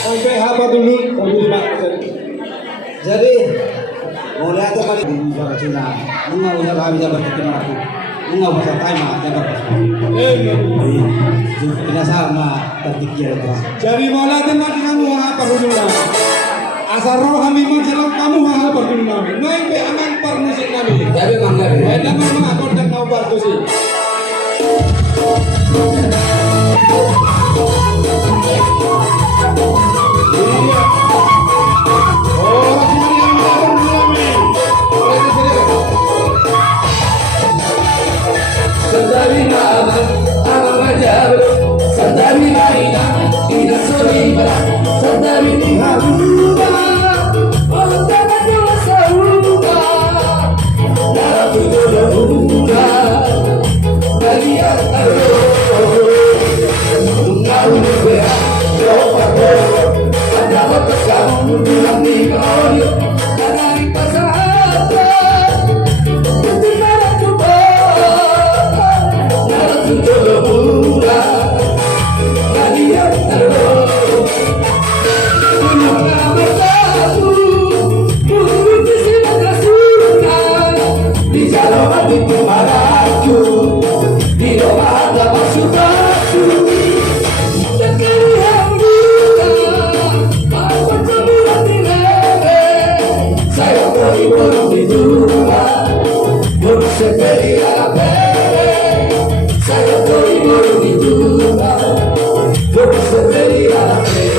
Sampai apa dulu? Jadi boleh atau kali bicara Cina, enggak usah kami jabat ke aku, enggak usah tanya jabat. Tidak sama terpikir itu. Jadi malah teman kamu apa dulu? Asal roh kami menjelang kamu apa dulu? Naik be aman par musik kami. Jadi mangga. Ada mana akor dan kau bar tu sih. Saya